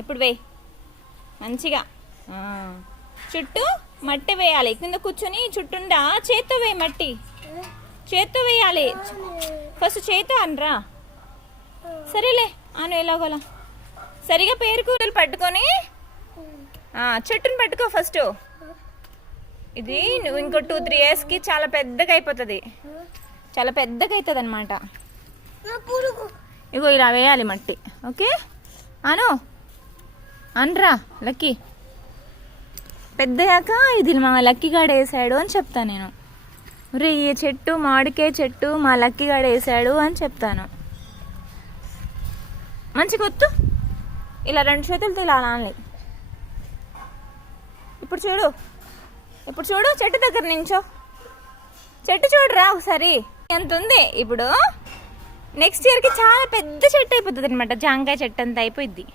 ఇప్పుడు వేయి మంచిగా చుట్టూ మట్టి వేయాలి. కింద కూర్చొని చుట్టుండా చేత్తో వేయి, మట్టి చేత్తో వేయాలి. ఫస్ట్ చేత్తో అనరా, సరేలే అను ఎలాగోలా. సరిగా పేరుకూరలు పట్టుకొని చెట్టుని పట్టుకో ఫస్ట్. ఇది నువ్వు ఇంకో 2-3 yearsకి చాలా పెద్దగా అయిపోతుంది, చాలా పెద్దగా అవుతుంది అనమాట. ఇగో ఇలా వేయాలి మట్టి. ఓకే అను అనరా లక్కీ. పెద్దయాక ఇది మా లక్కీగాడు వేసాడు అని చెప్తాను నేను. రే ఈ చెట్టు మామిడికాయ చెట్టు మా లక్కీగాడు వేసాడు అని చెప్తాను. మంచిగా వద్దు, ఇలా 2 చేతులతో ఇలా అనాలి. ఇప్పుడు చూడు చెట్టు దగ్గర నించో. చెట్టు చూడరా ఒకసారి ఎంత ఉంది. ఇప్పుడు నెక్స్ట్ ఇయర్కి చాలా పెద్ద చెట్టు అయిపోతుంది అనమాట, జాంకాయ చెట్టు అంత అయిపోయింది.